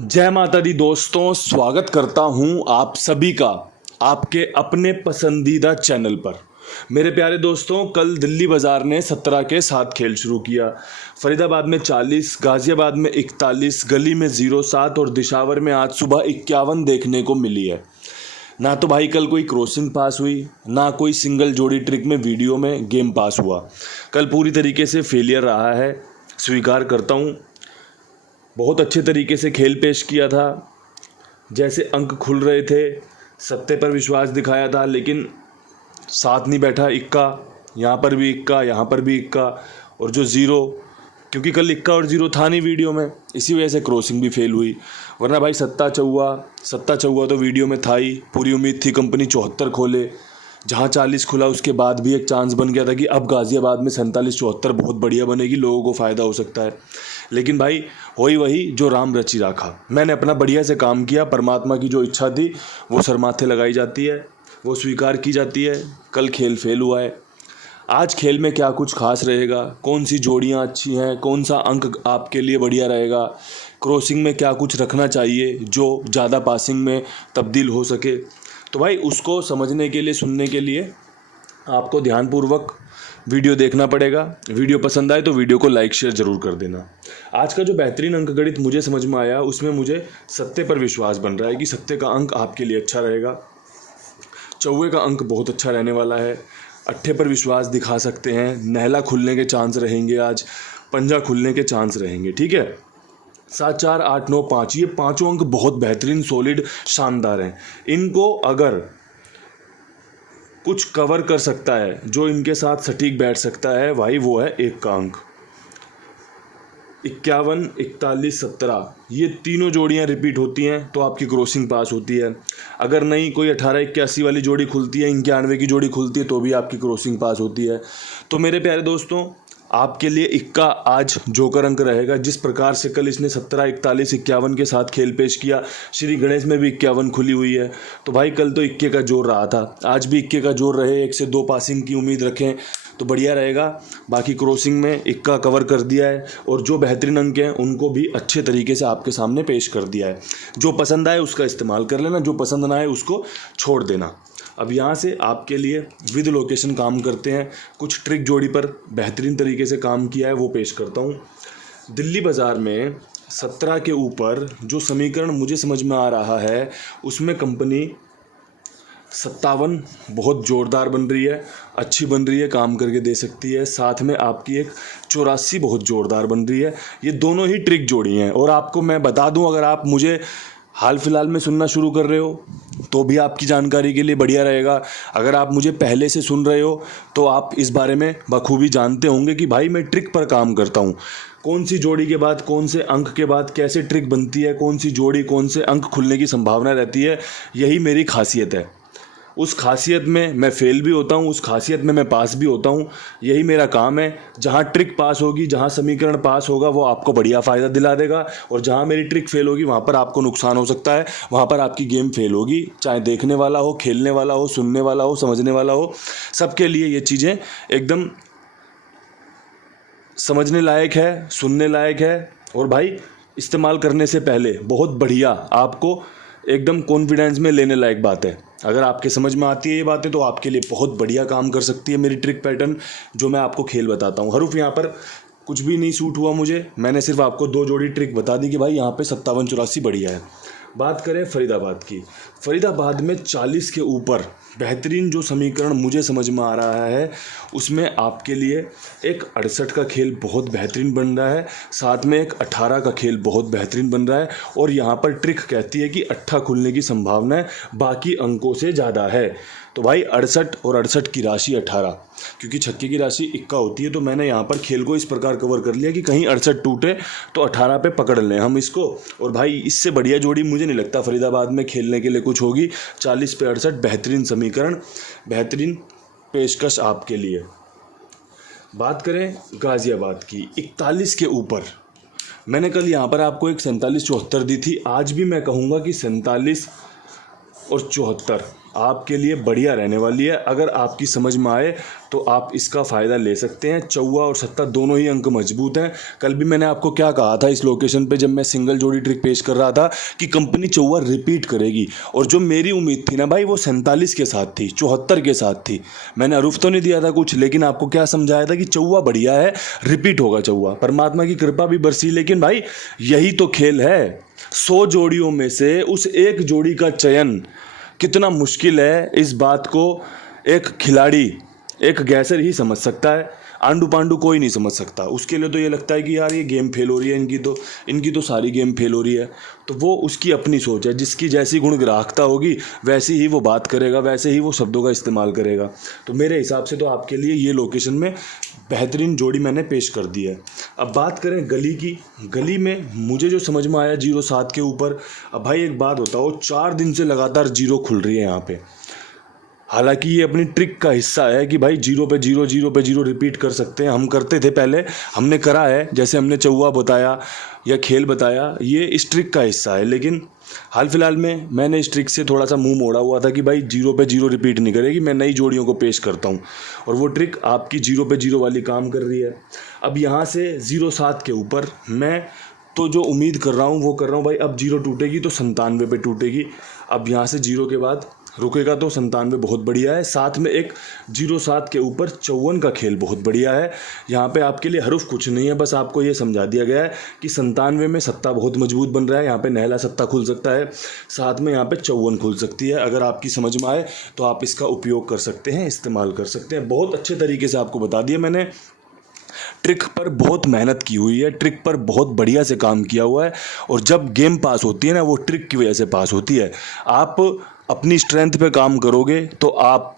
जय माता दी दोस्तों, स्वागत करता हूं आप सभी का आपके अपने पसंदीदा चैनल पर। मेरे प्यारे दोस्तों, कल दिल्ली बाज़ार ने 17 के साथ खेल शुरू किया। फरीदाबाद में 40, गाज़ियाबाद में 41, गली में 07 और दिशावर में आज सुबह 51 देखने को मिली है। ना तो भाई कल कोई क्रॉसिंग पास हुई, ना कोई सिंगल जोड़ी ट्रिक में वीडियो में गेम पास हुआ। कल पूरी तरीके से फेलियर रहा है, स्वीकार करता हूँ। बहुत अच्छे तरीके से खेल पेश किया था, जैसे अंक खुल रहे थे, सत्ते पर विश्वास दिखाया था, लेकिन साथ नहीं बैठा इक्का। यहाँ पर भी इक्का, यहाँ पर भी इक्का, और जो ज़ीरो, क्योंकि कल इक्का और ज़ीरो था नहीं वीडियो में, इसी वजह से क्रॉसिंग भी फेल हुई। वरना भाई सत्ता चौवा तो वीडियो में था ही। पूरी उम्मीद थी कंपनी 74 खोले, जहाँ 40 खुला उसके बाद भी एक चांस बन गया था कि अब गाज़ियाबाद में 47-74 बहुत बढ़िया बनेगी, लोगों को फ़ायदा हो सकता है। लेकिन भाई होई वही जो राम रचि राखा। मैंने अपना बढ़िया से काम किया, परमात्मा की जो इच्छा थी वो सर माथे लगाई जाती है, वो स्वीकार की जाती है। कल खेल फेल हुआ है। आज खेल में क्या कुछ खास रहेगा, कौन सी जोड़ियाँ अच्छी हैं, कौन सा अंक आपके लिए बढ़िया रहेगा, क्रॉसिंग में क्या कुछ रखना चाहिए जो ज़्यादा पासिंग में तब्दील हो सके, तो भाई उसको समझने के लिए, सुनने के लिए आपको ध्यानपूर्वक वीडियो देखना पड़ेगा। वीडियो पसंद आए तो वीडियो को लाइक शेयर ज़रूर कर देना। आज का जो बेहतरीन अंक गणित मुझे समझ में आया, उसमें मुझे सत्ते पर विश्वास बन रहा है कि सत्ते का अंक आपके लिए अच्छा रहेगा। चौवे का अंक बहुत अच्छा रहने वाला है। अट्ठे पर विश्वास दिखा सकते हैं, नहला खुलने के चांस रहेंगे, आज पंजा खुलने के चांस रहेंगे। ठीक है, 7, 4, 8, 9, 5, ये पाँचों अंक बहुत बेहतरीन, सॉलिड, शानदार हैं। इनको अगर कुछ कवर कर सकता है, जो इनके साथ सटीक बैठ सकता है भाई, वो है 1 का अंक। 51, 41, 17 ये तीनों जोड़ियां रिपीट होती हैं तो आपकी क्रॉसिंग पास होती है। अगर नहीं कोई 18, 81 वाली जोड़ी खुलती है, 91 की जोड़ी खुलती है, तो भी आपकी क्रॉसिंग पास होती है। तो मेरे प्यारे दोस्तों, आपके लिए इक्का आज जोकर अंक रहेगा। जिस प्रकार से कल इसने 17, 41, 51 के साथ खेल पेश किया, श्री गणेश में भी 51 खुली हुई है, तो भाई कल तो इक्के का जोर रहा था, आज भी इक्के का जोर रहे। 1 से 2 पासिंग की उम्मीद रखें तो बढ़िया रहेगा। बाकी क्रॉसिंग में इक्का कवर कर दिया है, और जो बेहतरीन अंक हैं उनको भी अच्छे तरीके से आपके सामने पेश कर दिया है। जो पसंद आए उसका इस्तेमाल कर लेना, जो पसंद ना आए उसको छोड़ देना। अब यहाँ से आपके लिए विद लोकेशन काम करते हैं। कुछ ट्रिक जोड़ी पर बेहतरीन तरीके से काम किया है, वो पेश करता हूँ। दिल्ली बाज़ार में 17 के ऊपर जो समीकरण मुझे समझ में आ रहा है, उसमें कंपनी 57 बहुत ज़ोरदार बन रही है, अच्छी बन रही है, काम करके दे सकती है। साथ में आपकी एक 84 बहुत ज़ोरदार बन रही है। ये दोनों ही ट्रिक जोड़ी हैं। और आपको मैं बता दूं, अगर आप मुझे हाल फिलहाल में सुनना शुरू कर रहे हो तो भी आपकी जानकारी के लिए बढ़िया रहेगा। अगर आप मुझे पहले से सुन रहे हो तो आप इस बारे में बखूबी जानते होंगे कि भाई मैं ट्रिक पर काम करता हूँ। कौन सी जोड़ी के बाद, कौन से अंक के बाद कैसे ट्रिक बनती है, कौन सी जोड़ी, कौन से अंक खुलने की संभावना रहती है, यही मेरी खासियत है। उस खासियत में मैं फेल भी होता हूँ, उस खासियत में मैं पास भी होता हूँ। यही मेरा काम है। जहाँ ट्रिक पास होगी, जहाँ समीकरण पास होगा, वो आपको बढ़िया फ़ायदा दिला देगा, और जहाँ मेरी ट्रिक फेल होगी वहाँ पर आपको नुकसान हो सकता है, वहाँ पर आपकी गेम फेल होगी। चाहे देखने वाला हो, खेलने वाला हो, सुनने वाला हो, समझने वाला हो, सबके लिए ये चीज़ें एकदम समझने लायक है, सुनने लायक है। और भाई इस्तेमाल करने से पहले बहुत बढ़िया, आपको एकदम कॉन्फिडेंस में लेने लायक बात है। अगर आपके समझ में आती है ये बातें तो आपके लिए बहुत बढ़िया काम कर सकती है मेरी ट्रिक पैटर्न, जो मैं आपको खेल बताता हूँ। हरूफ यहाँ पर कुछ भी नहीं सूट हुआ मुझे, मैंने सिर्फ आपको 2 जोड़ी ट्रिक बता दी कि भाई यहाँ पे 57, 84 बढ़िया है। बात करें फरीदाबाद की, फरीदाबाद में 40 के ऊपर बेहतरीन जो समीकरण मुझे समझ में आ रहा है, उसमें आपके लिए एक 68 का खेल बहुत बेहतरीन बन रहा है, साथ में एक 18 का खेल बहुत बेहतरीन बन रहा है। और यहाँ पर ट्रिक कहती है कि 8 खुलने की संभावना बाकी अंकों से ज़्यादा है। तो भाई 68 और 68 की राशि 18, क्योंकि छक्के की राशि इक्का होती है, तो मैंने यहाँ पर खेल को इस प्रकार कवर कर लिया कि कहीं 68 टूटे तो 18 पे पकड़ लें हम इसको। और भाई इससे बढ़िया जोड़ी मुझे नहीं लगता फरीदाबाद में खेलने के लिए कुछ होगी। 40 पे 68 बेहतरीन समीकरण, बेहतरीन पेशकश आपके लिए। बात करें गाज़ियाबाद की, 41 के ऊपर मैंने कल यहाँ पर आपको एक 47, 74 दी थी। आज भी मैं कहूँगा कि 47 और 74 आपके लिए बढ़िया रहने वाली है। अगर आपकी समझ में आए तो आप इसका फ़ायदा ले सकते हैं। चौवा और सत्ता दोनों ही अंक मजबूत हैं। कल भी मैंने आपको क्या कहा था इस लोकेशन पे जब मैं सिंगल जोड़ी ट्रिक पेश कर रहा था कि कंपनी चौवा रिपीट करेगी, और जो मेरी उम्मीद थी ना भाई वो 47 के साथ थी, 74 के साथ थी। मैंने अरूफ तो नहीं दिया था कुछ, लेकिन आपको क्या समझाया था कि चौवा बढ़िया है, रिपीट होगा चौवा। परमात्मा की कृपा भी बरसी, लेकिन भाई यही तो खेल है। 100 जोड़ियों में से उस एक जोड़ी का चयन कितना मुश्किल है, इस बात को एक खिलाड़ी, एक गैसर ही समझ सकता है। आंडू पांडू कोई नहीं समझ सकता। उसके लिए तो ये लगता है कि यार ये गेम फेल हो रही है, इनकी तो सारी गेम फेल हो रही है। तो वो उसकी अपनी सोच है। जिसकी जैसी गुण ग्राहकता होगी वैसी ही वो बात करेगा, वैसे ही वो शब्दों का इस्तेमाल करेगा। तो मेरे हिसाब से तो आपके लिए ये लोकेशन में बेहतरीन जोड़ी मैंने पेश कर दी है। अब बात करें गली की। गली में मुझे जो समझ में आया 0-7 के ऊपर। अब भाई एक बात बताओ, 4 दिन से लगातार 0 खुल रही है यहाँ पे। हालांकि ये अपनी ट्रिक का हिस्सा है कि भाई 0 पे 0 0 पे 0 रिपीट कर सकते हैं। हम करते थे पहले, हमने करा है, जैसे हमने चौवा बताया या खेल बताया, ये इस ट्रिक का हिस्सा है। लेकिन हाल फिलहाल में मैंने इस ट्रिक से थोड़ा सा मुंह मोड़ा हुआ था कि भाई 0 पे 0 रिपीट नहीं करेगी, मैं नई जोड़ियों को पेश करता हूँ, और वो ट्रिक आपकी 0 पे 0 वाली काम कर रही है। अब यहाँ से 0-7 के ऊपर मैं तो जो उम्मीद कर रहा हूँ वो कर रहा हूँ भाई। अब 0 टूटेगी तो 97 पे टूटेगी। अब यहाँ से 0 के बाद रुकेगा तो 97 बहुत बढ़िया है। साथ में एक 0-7 के ऊपर 54 का खेल बहुत बढ़िया है। यहाँ पे आपके लिए हरूफ कुछ नहीं है, बस आपको ये समझा दिया गया है कि 97 में सत्ता बहुत मजबूत बन रहा है। यहाँ पे नहला सत्ता खुल सकता है, साथ में यहाँ पे 54 खुल सकती है। अगर आपकी समझ में आए तो आप इसका उपयोग कर सकते हैं, इस्तेमाल कर सकते हैं। बहुत अच्छे तरीके से आपको बता दिया मैंने। ट्रिक पर बहुत मेहनत की हुई है, ट्रिक पर बहुत बढ़िया से काम किया हुआ है, और जब गेम पास होती है ना वो ट्रिक की वजह से पास होती है। आप अपनी स्ट्रेंथ पे काम करोगे तो आप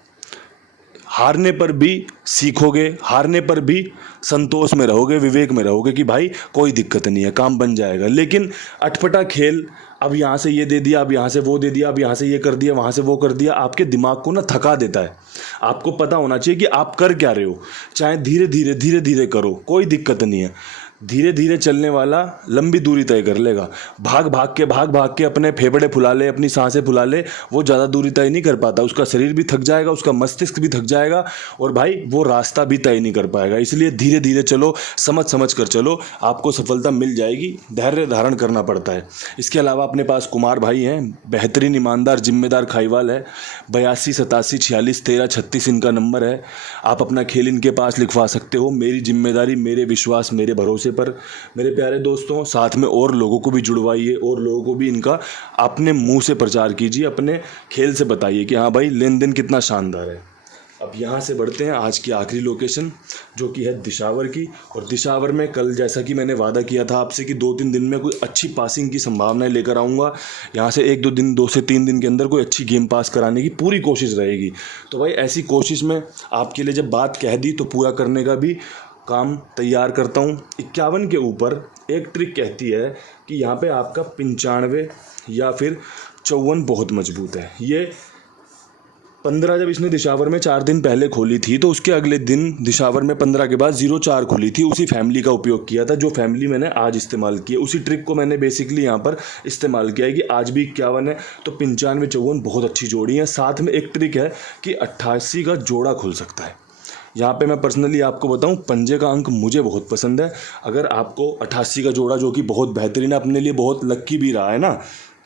हारने पर भी सीखोगे, हारने पर भी संतोष में रहोगे, विवेक में रहोगे कि भाई कोई दिक्कत नहीं है, काम बन जाएगा। लेकिन अटपटा खेल, अब यहाँ से ये दे दिया, अब यहाँ से वो दे दिया, अब यहाँ से ये कर दिया, वहाँ से वो कर दिया, आपके दिमाग को ना थका देता है। आपको पता होना चाहिए कि आप कर क्या रहे हो। चाहे धीरे धीरे करो, कोई दिक्कत नहीं है। धीरे धीरे चलने वाला लंबी दूरी तय कर लेगा। भाग भाग के अपने फेफड़े फुला ले, अपनी सांसें फुला ले, वो ज़्यादा दूरी तय नहीं कर पाता। उसका शरीर भी थक जाएगा, उसका मस्तिष्क भी थक जाएगा, और भाई वो रास्ता भी तय नहीं कर पाएगा। इसलिए धीरे धीरे चलो, समझ कर चलो, आपको सफलता मिल जाएगी। धैर्य धारण करना पड़ता है। इसके अलावा अपने पास कुमार भाई हैं, बेहतरीन, ईमानदार, जिम्मेदार खाईवाल है। 82 87 46 13 36 इनका नंबर है। आप अपना खेल इनके पास लिखवा सकते हो। मेरी जिम्मेदारी, मेरे विश्वास, मेरे भरोसे पर। मेरे प्यारे दोस्तों, साथ में और लोगों को भी जुड़वाइए, और लोगों को भी इनका अपने मुंह से प्रचार कीजिए, अपने खेल से बताइए कि हाँ भाई लेन देन कितना शानदार है। अब यहाँ से बढ़ते हैं आज की आखिरी लोकेशन, जो कि है दिशावर की। और दिशावर में कल जैसा कि मैंने वादा किया था आपसे कि 2-3 दिन में कोई अच्छी पासिंग की संभावनाएं लेकर आऊँगा। यहाँ से 2 से 3 दिन के अंदर कोई अच्छी गेम पास कराने की पूरी कोशिश रहेगी। तो भाई ऐसी कोशिश में आपके लिए जब बात कह दी तो पूरा करने का भी काम तैयार करता हूँ। 51 के ऊपर एक ट्रिक कहती है कि यहाँ पे आपका 95 या फिर 54 बहुत मजबूत है। ये 15 जब इसने दिशावर में 4 दिन पहले खोली थी तो उसके अगले दिन दिशावर में 15 के बाद 0-4 खुली थी। उसी फैमिली का उपयोग किया था, जो फैमिली मैंने आज इस्तेमाल की है। उसी ट्रिक को मैंने बेसिकली यहाँ पर इस्तेमाल किया है कि आज भी 51 है तो 95-54 बहुत अच्छी जोड़ी है। साथ में एक ट्रिक है कि 88 का जोड़ा खुल सकता है। यहाँ पे मैं पर्सनली आपको बताऊँ, पंजे का अंक मुझे बहुत पसंद है। अगर आपको 88 का जोड़ा, जो कि बहुत बेहतरीन है, अपने लिए बहुत लक्की भी रहा है ना,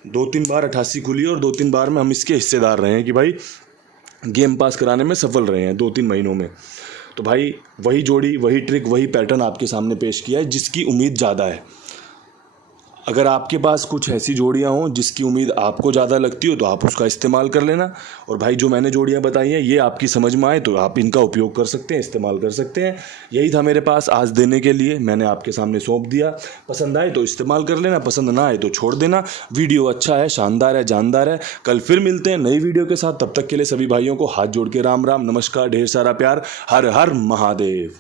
2-3 बार 88 खुली और 2-3 बार में हम इसके हिस्सेदार रहे हैं कि भाई गेम पास कराने में सफल रहे हैं 2-3 महीनों में। तो भाई वही जोड़ी, वही ट्रिक, वही पैटर्न आपके सामने पेश किया है जिसकी उम्मीद ज़्यादा है। अगर आपके पास कुछ ऐसी जोड़ियाँ हों जिसकी उम्मीद आपको ज़्यादा लगती हो तो आप उसका इस्तेमाल कर लेना। और भाई जो मैंने जोड़ियाँ बताई हैं ये आपकी समझ में आए तो आप इनका उपयोग कर सकते हैं, इस्तेमाल कर सकते हैं। यही था मेरे पास आज देने के लिए, मैंने आपके सामने सौंप दिया। पसंद आए तो इस्तेमाल कर लेना, पसंद ना आए तो छोड़ देना। वीडियो अच्छा है, शानदार है, जानदार है। कल फिर मिलते हैं नई वीडियो के साथ। तब तक के लिए सभी भाइयों को हाथ जोड़ के राम राम, नमस्कार, ढेर सारा प्यार। हर हर महादेव।